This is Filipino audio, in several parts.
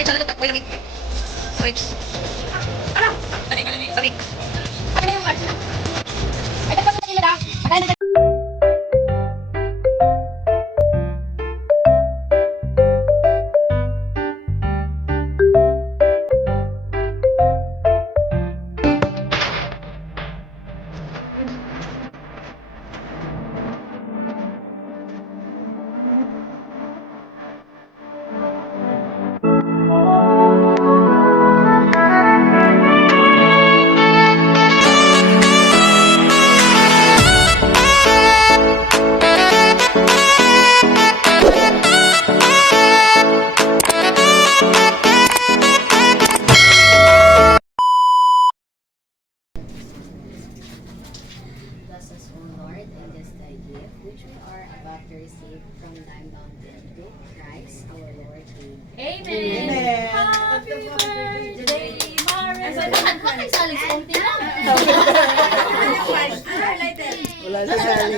Wait, wait, wait. Wait. Ano? Sabi. Sabi na yung cards. Ay, tapos na sila daw. Pagkain na. Which we are about to receive from thy mountain through Christ our Lord. Amen. Amen. Happy birthday, Maribel. Bakit salis konti lang? Wala sa sali.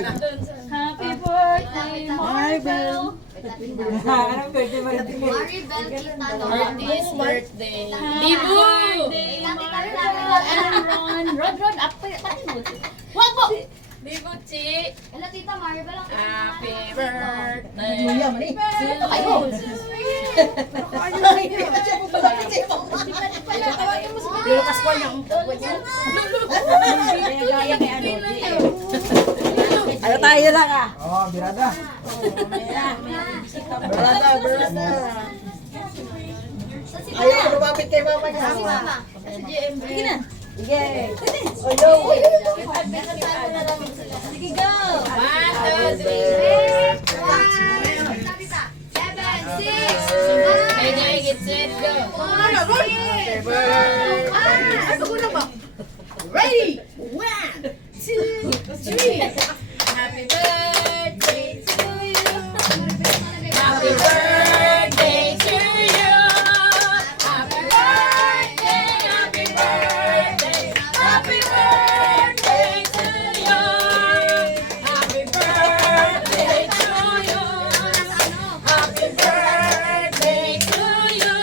Happy birthday, Maribel. Anong birthday mo natin? Maribel kita no. Artist birthday. Libu! Rod, pati mo. Wag po! Libo, Chi. Hello tita Maribel ang Happy birthday. Julia, mali. Kayo. Pero Pascual yung ano tayo lang ah? Oo, birada. Birada. Ayaw ko lumapit kay mama niya. si mama. Sige na. Sige. Oyo. Sige, go. 1, 2, 3. 7, 6, May naigit set, go. Ready? 1, 2, 3. Happy birthday to you. Happy birthday to you. Happy birthday, happy birthday. Happy birthday to you. Happy birthday to you. Happy birthday to you.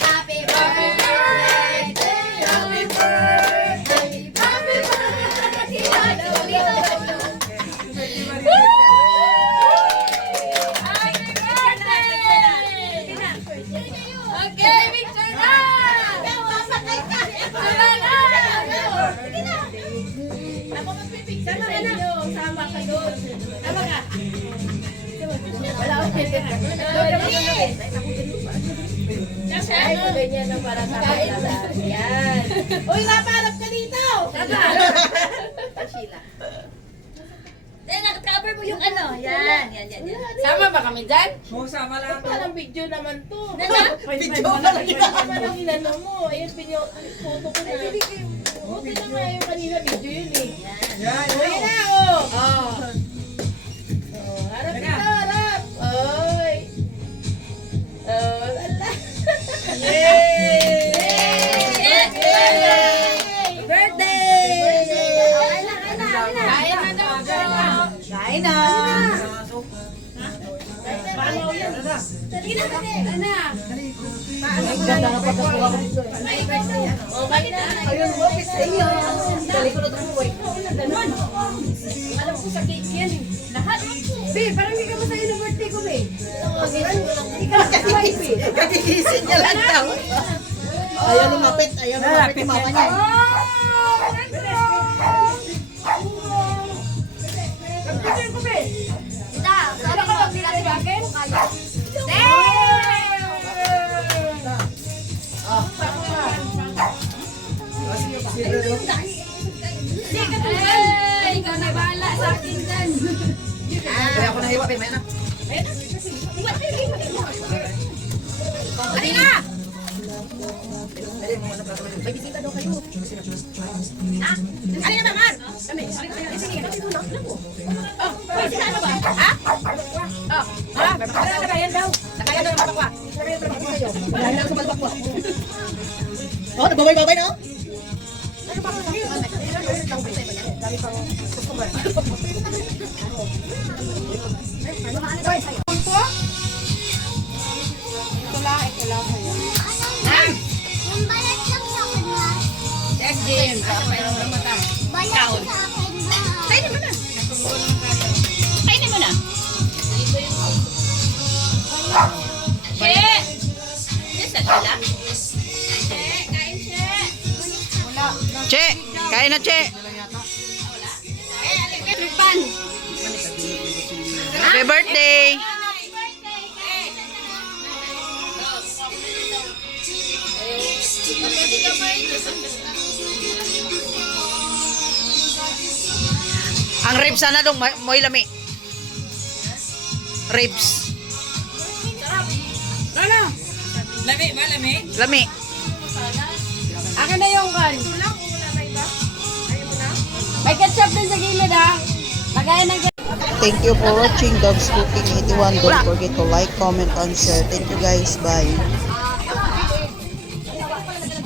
Happy Happy birthday. birthday, happy birthday. Happy birthday. Okay, picture na! Wala na! Ako magpipicture sa inyo. Sama ka doon. Tama ka. Wala akong picture. Kasi ano? Ganyan na para sa kanila. Yan. Uy, napaharap ka dito! Tama! Sheila. Nakacover mo yung ano. Yan. Sama ba kami dyan? Sama lang to. Parang video naman to. Video pa lang yan. Naman ang inano mo. Ayun, photo ko na. Buti na nga yung kanina video yun eh. Yan, Ayun na, yan. oh. Harap ito, harap. Oy. Ala. Yay! Birthday! Kaya na daw po. Kain na. Paano yan? Ganda na pagkasuha ko dito. Okay na. Ayun, office sa iyo. Dali ko na tumuwi. Alam ko sa cake yan eh. Lahat. Be, parang hindi ka masaya ng birthday ko, be. Hindi ka masaya, be. Kagigising niya lang daw. Ayaw lumapit. Ayaw lumapit yung mama niya. Picture ko, be. Tita, sabi mo, tita si Bakit? Hey, ikaw na bahala sa akin dyan. Kaya ako nahiwa. May na. Halika! May bisita daw kayo. Halika naman! Kami. Sige, Hoy, sila ano ba? Ha? Nakayan daw. Nakayan daw ng papakwa. Wala na sa palpakwa. Oh, nagbabay-babay na oh. Dami pang customer. Ito lang sa'yo. Che, kain na, Che. Happy birthday. Ang ribs sana dong, mo'y lami. Ribs. Lami ba, lami? Lami. Akin na yung kan. May ketchup din sa gilid ha. Lagayan ng Thank you for watching Dogs Cooking 81. Don't forget to like, comment, and share. Thank you guys. Bye.